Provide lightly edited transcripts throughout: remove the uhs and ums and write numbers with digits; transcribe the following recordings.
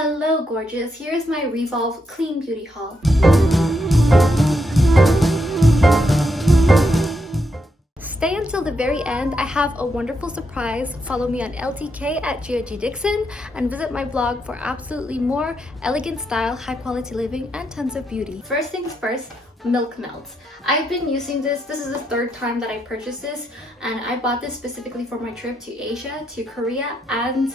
Hello gorgeous, here's my Revolve clean beauty haul. Stay until the very end, I have a wonderful surprise. Follow me on LTK at GeoGDixon and visit my blog for absolutely more elegant style, high quality living, and tons of beauty. First things first, milk melt. I've been using this is the third time that I purchased this, and I bought this specifically for my trip to Asia, to Korea and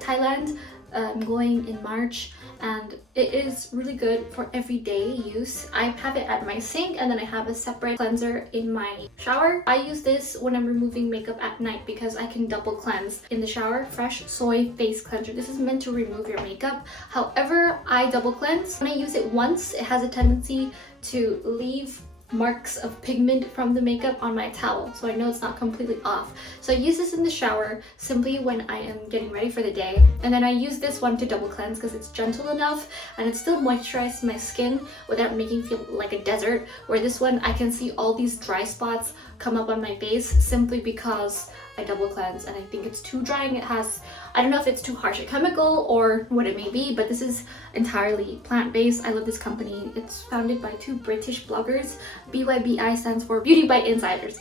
Thailand. I'm going in March, and it is really good for everyday use. I have it at my sink, and then I have a separate cleanser in my shower. I use this when I'm removing makeup at night because I can double cleanse in the shower. Fresh soy face cleanser. This is meant to remove your makeup. However, I double cleanse. When I use it once, it has a tendency to leave marks of pigment from the makeup on my towel, so I know it's not completely off. So I use this in the shower simply when I am getting ready for the day, and then I use this one to double cleanse because it's gentle enough and it still moisturizes my skin without making it feel like a desert, where this one I can see all these dry spots come up on my face simply because I double cleanse and I think it's too drying. It has, I don't know if it's too harsh a chemical or what it may be, but this is entirely plant-based. I love this company. It's founded by two British bloggers. BYBI stands for Beauty by Insiders.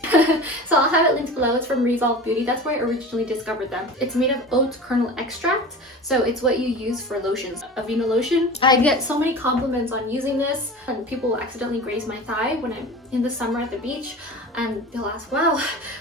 So I'll have it linked below. It's from Revolve Beauty. That's where I originally discovered them. It's made of oat kernel extract, so it's what you use for lotions. Avena lotion. I get so many compliments on using this, and people will accidentally graze my thigh when I'm in the summer at the beach, and they'll ask, wow,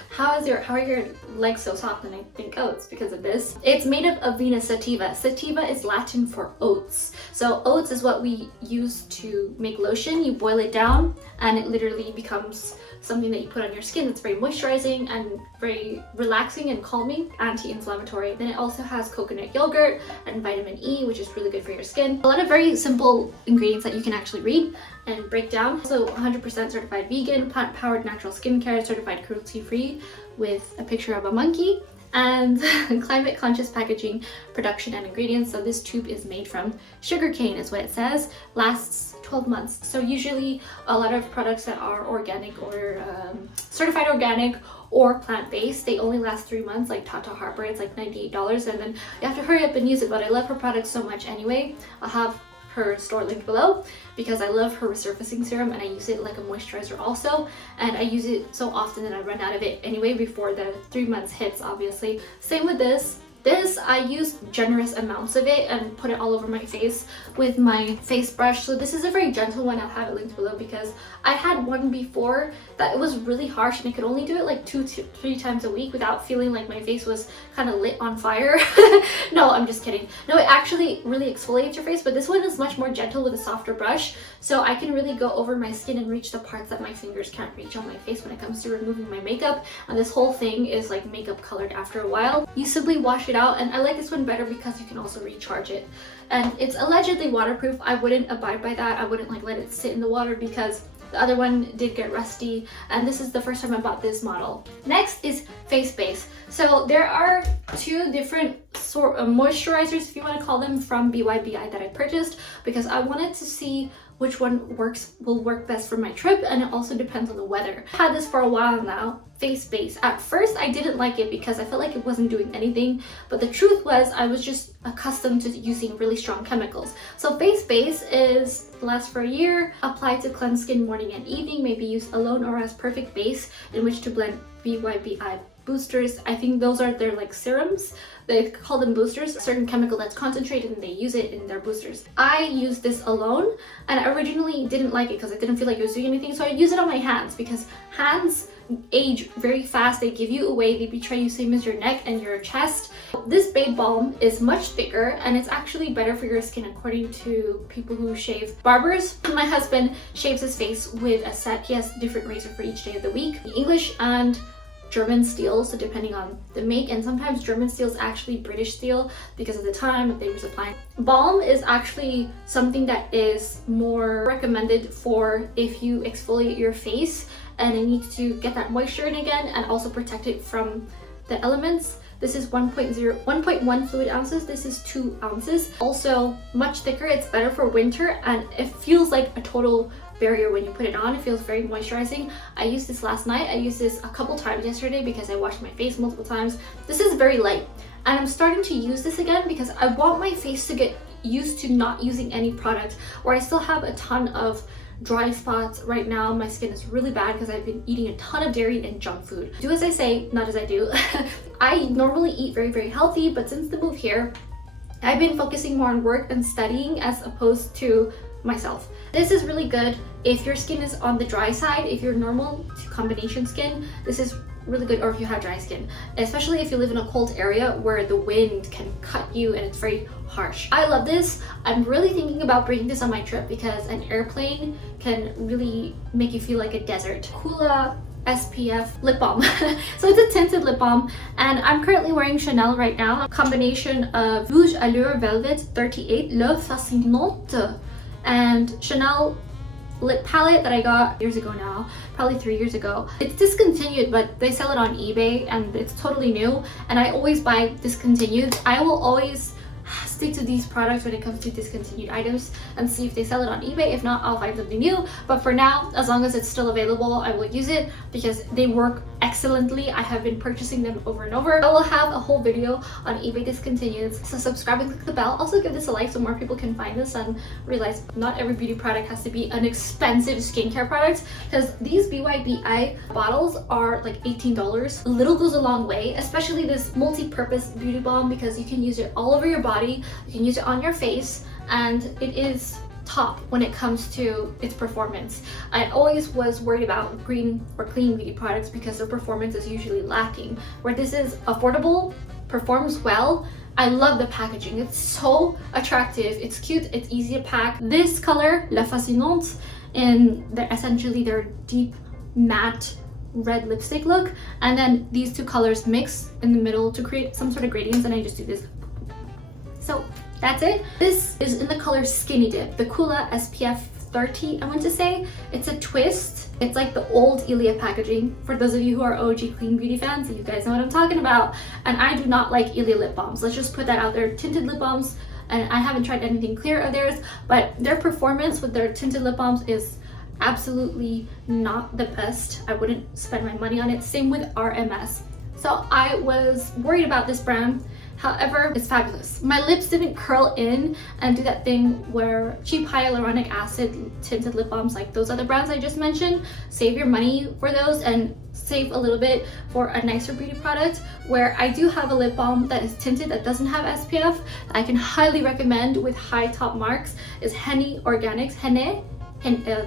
how are your legs so soft? And I think, oh, it's because of this. It's made of Avena sativa. Sativa is Latin for oats. So oats is what we use to make lotion. You boil it down and it literally becomes something that you put on your skin that's very moisturizing and very relaxing and calming, anti-inflammatory. Then it also has coconut yogurt and vitamin E, which is really good for your skin. A lot of very simple ingredients that you can actually read and break down. So 100% certified vegan, plant-powered natural skincare, certified cruelty-free, with a picture of a monkey, and climate conscious packaging, production, and ingredients. So this tube is made from sugarcane, is what it says. Lasts 12 months. So usually a lot of products that are organic or certified organic or plant-based, they only last 3 months. Like Tata Harper, it's like $98, and then you have to hurry up and use it. But I love her products so much anyway. I'll have her store linked below because I love her resurfacing serum, and I use it like a moisturizer also, and I use it so often that I run out of it anyway before the 3 months hits, obviously. Same with this. I use generous amounts of it and put it all over my face with my face brush. So this is a very gentle one. I'll have it linked below because I had one before that it was really harsh, and I could only do it like 2 to 3 times a week without feeling like my face was kind of lit on fire. No, I'm just kidding. No, it actually really exfoliates your face, but this one is much more gentle with a softer brush, so I can really go over my skin and reach the parts that my fingers can't reach on my face when it comes to removing my makeup. And this whole thing is like makeup colored after a while. You simply wash it out, and I like this one better because you can also recharge it, and it's allegedly waterproof. I wouldn't abide by that. I wouldn't like let it sit in the water because the other one did get rusty, and this is the first time I bought this model. Next is face base. So there are 2 different sort of moisturizers, if you want to call them, from BYBI that I purchased because I wanted to see which one will work best for my trip, and it also depends on the weather. I've had this for a while now, face base. At first I didn't like it because I felt like it wasn't doing anything, but the truth was I was just accustomed to using really strong chemicals. So face base lasts for a year, apply to cleanse skin morning and evening, maybe used alone or as perfect base in which to blend BYBI boosters. I think those are their like serums. They call them boosters, a certain chemical that's concentrated, and they use it in their boosters. I use this alone, and I originally didn't like it because I didn't feel like it was doing anything, so I use it on my hands because hands age very fast. They give you away, they betray you, same as your neck and your chest. This Babe Balm is much thicker, and it's actually better for your skin according to people who shave. Barbers. My husband shaves his face with a set. He has different razor for each day of the week. English and German steel, so depending on the make, and sometimes German steel is actually British steel because of the time they were supplying. Balm is actually something that is more recommended for if you exfoliate your face and it needs to get that moisture in again and also protect it from the elements. This is 1.1 fluid ounces. This is 2 ounces. Also much thicker. It's better for winter, and it feels like a total barrier when you put it on. It feels very moisturizing. I used this last night. I used this a couple times yesterday because I washed my face multiple times. This is very light. and I'm starting to use this again because I want my face to get used to not using any product, where I still have a ton of dry spots right now. My skin is really bad because I've been eating a ton of dairy and junk food. Do as I say, not as I do. I normally eat very healthy, but since the move here, I've been focusing more on work and studying as opposed to myself. This is really good if your skin is on the dry side. If you're normal to combination skin, this is really good, or if you have dry skin, especially if you live in a cold area where the wind can cut you and it's very harsh. I love this. I'm really thinking about bringing this on my trip because an airplane can really make you feel like a desert. Coola SPF lip balm. So it's a tinted lip balm, and I'm currently wearing Chanel right now. A combination of Rouge Allure Velvet 38 Le Fascinante and Chanel lip palette that I got years ago now, probably 3 years ago. It's discontinued, but they sell it on eBay and it's totally new, and I always buy discontinued. I will always stick to these products when it comes to discontinued items and see if they sell it on eBay. If not, I'll find something new. But for now, as long as it's still available, I will use it because they work excellently. I have been purchasing them over and over. I will have a whole video on eBay discontinued, so subscribe and click the bell. Also give this a like so more people can find this and realize not every beauty product has to be an expensive skincare product, because these Bybi bottles are like $18. A little goes a long way, especially this multi-purpose beauty balm, because you can use it all over your body, you can use it on your face, and it is top when it comes to its performance. I always was worried about green or clean beauty products because their performance is usually lacking, where this is affordable, performs well. I love the packaging. It's so attractive, it's cute, it's easy to pack. This color, La Fascinante, and they're essentially their deep matte red lipstick look, and then these two colors mix in the middle to create some sort of gradients, and I just do this. So that's it. This is in the color Skinny Dip, the Coola SPF 30, I want to say. It's a twist. It's like the old Ilia packaging. For those of you who are OG clean beauty fans, you guys know what I'm talking about. And I do not like Ilia lip balms. Let's just put that out there. Tinted lip balms, and I haven't tried anything clear of theirs, but their performance with their tinted lip balms is absolutely not the best. I wouldn't spend my money on it. Same with RMS. So I was worried about this brand. However, it's fabulous. My lips didn't curl in and do that thing where cheap hyaluronic acid tinted lip balms like those other brands I just mentioned. Save your money for those and save a little bit for a nicer beauty product, where I do have a lip balm that is tinted that doesn't have SPF. I can highly recommend with high top marks is Henny Organics.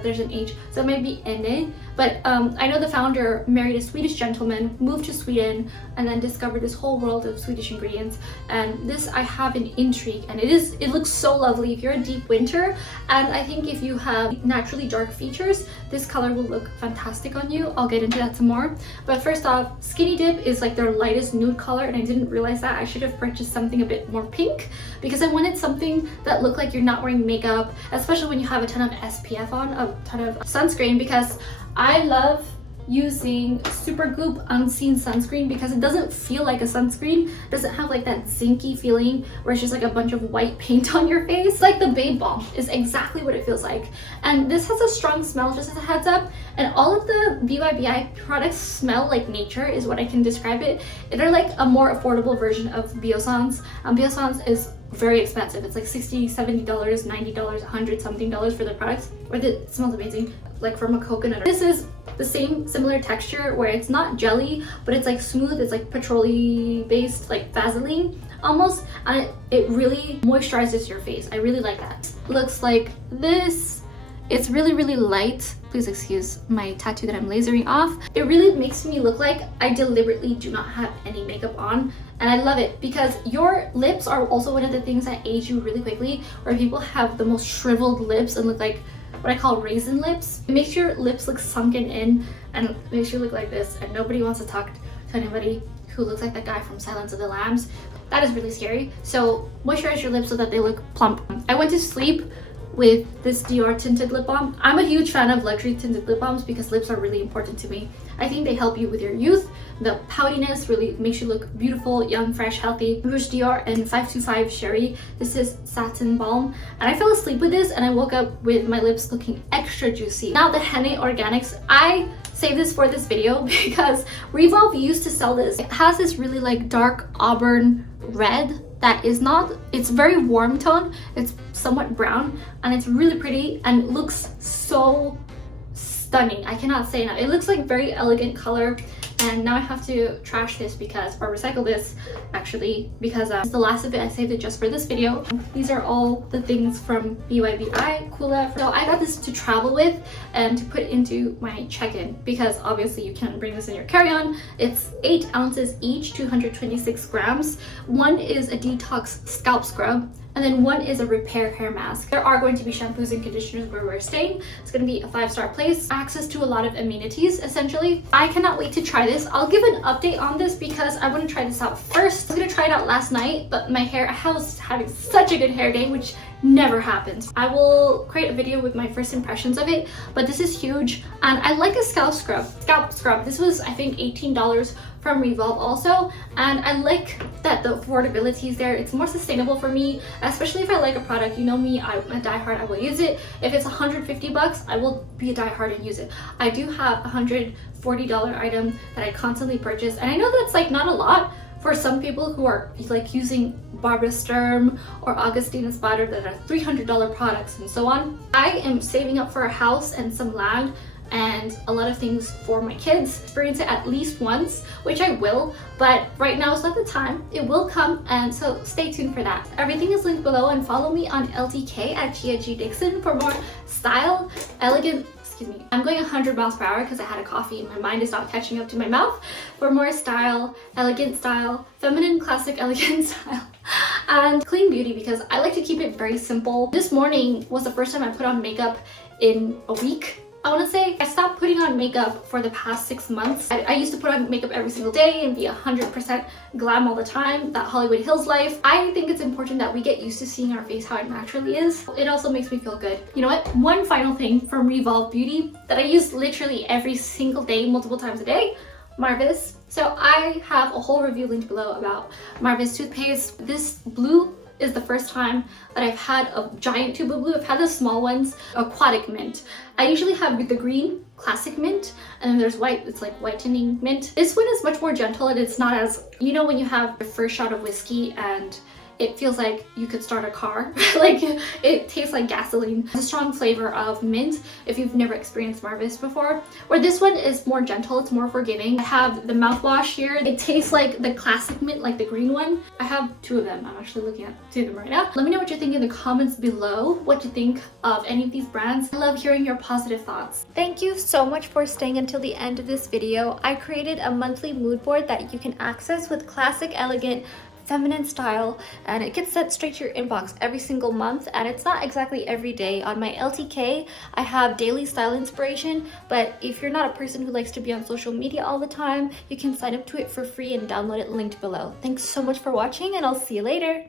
There's an H, so it might be Ene. But I know the founder married a Swedish gentleman, moved to Sweden, and then discovered this whole world of Swedish ingredients. And this I have in Intrigue, and it looks so lovely if you're a deep winter. And I think if you have naturally dark features, this color will look fantastic on you. I'll get into that some more. But first off, Skinny Dip is like their lightest nude color, and I didn't realize that. I should have purchased something a bit more pink because I wanted something that looked like you're not wearing makeup, especially when you have a ton of SPF on, a ton of sunscreen, because I love using Supergoop Unseen Sunscreen because it doesn't feel like a sunscreen. It doesn't have like that zinky feeling where it's just like a bunch of white paint on your face. It's like the Babe Balm is exactly what it feels like. And this has a strong smell, just as a heads up. And all of the Bybi products smell like nature is what I can describe it. They're like a more affordable version of Biossance. Biossance is very expensive. It's like $60, $70, $90, $100 something for the products. It smells amazing, like from a coconut. This is the same similar texture where it's not jelly, but it's like smooth. It's like petroleum based, like Vaseline almost, and it really moisturizes your face. I really like that. Looks like this. It's really light. Please excuse my tattoo that I'm lasering off. It really makes me look like I deliberately do not have any makeup on, and I love it because your lips are also one of the things that age you really quickly, where people have the most shriveled lips and look like what I call raisin lips. It makes your lips look sunken in and makes you look like this, and nobody wants to talk to anybody who looks like that guy from Silence of the Lambs. That is really scary. So moisturize your lips so that they look plump. I went to sleep with this Dior tinted lip balm. I'm a huge fan of luxury tinted lip balms because lips are really important to me. I think they help you with your youth. The poutiness really makes you look beautiful, young, fresh, healthy. Rouge Dior and 525 Sherry. This is Satin Balm. And I fell asleep with this and I woke up with my lips looking extra juicy. Now the Henny Organics, I saved this for this video because Revolve used to sell this. It has this really like dark auburn red that is not, it's very warm tone, it's somewhat brown, and it's really pretty and looks so stunning. I cannot say enough. It looks like very elegant color. And now I have to trash this because, or recycle this actually, because it's the last of it. I saved it just for this video. These are all the things from Bybi, Coola. So I got this to travel with and to put into my check-in, because obviously you can't bring this in your carry-on. It's 8 ounces each, 226 grams. One is a detox scalp scrub, and then one is a repair hair mask. There are going to be shampoos and conditioners where we're staying. It's going to be a 5-star place. Access to a lot of amenities, essentially. I cannot wait to try this. I'll give an update on this because I want to try this out first. I was going to try it out last night, but my hair, I was having such a good hair day, which never happens. I will create a video with my first impressions of it, but this is huge. And I like a scalp scrub. This was, I think, $18 from Revolve also, and I like that the affordability is there. It's more sustainable for me, especially if I like a product. You know me, I'm a diehard, I will use it. If it's 150 bucks, I will be a diehard and use it. I do have a $140 item that I constantly purchase, and I know that's like not a lot for some people who are like using Barbara Sturm or Augustina Spader that are $300 products and so on. I am saving up for a house and some land and a lot of things for my kids. Experience it at least once, which I will, but right now is not the time. It will come, and so stay tuned for that. Everything is linked below, and follow me on LTK at Gia G Dixon for more style, elegant, excuse me, I'm going 100 miles per hour because I had a coffee and my mind is not catching up to my mouth. For more style, elegant style, feminine, classic, elegant style, and clean beauty, because I like to keep it very simple. This morning was the first time I put on makeup in a week. I want to say I stopped putting on makeup for the past 6 months. I used to put on makeup every single day and be 100% glam all the time, that Hollywood Hills life. I think it's important that we get used to seeing our face how it naturally is. It also makes me feel good. You know what? One final thing from Revolve Beauty that I use literally every single day, multiple times a day, Marvis. So I have a whole review linked below about Marvis toothpaste. This blue is the first time that I've had a giant tube of blue. I've had the small ones, aquatic mint. I usually have the green classic mint, and then there's white, it's like whitening mint. This one is much more gentle, and it's not as, you know, when you have your first shot of whiskey and it feels like you could start a car. Like, it tastes like gasoline. It's a strong flavor of mint if you've never experienced Marvis before. Where this one is more gentle, it's more forgiving. I have the mouthwash here. It tastes like the classic mint, like the green one. I have 2 of them. I'm actually looking at 2 of them right now. Let me know what you think in the comments below, what you think of any of these brands. I love hearing your positive thoughts. Thank you so much for staying until the end of this video. I created a monthly mood board that you can access with classic, elegant, feminine style, and it gets sent straight to your inbox every single month, and it's not exactly every day. On my LTK, I have daily style inspiration, but if you're not a person who likes to be on social media all the time, you can sign up to it for free and download it linked below. Thanks so much for watching, and I'll see you later.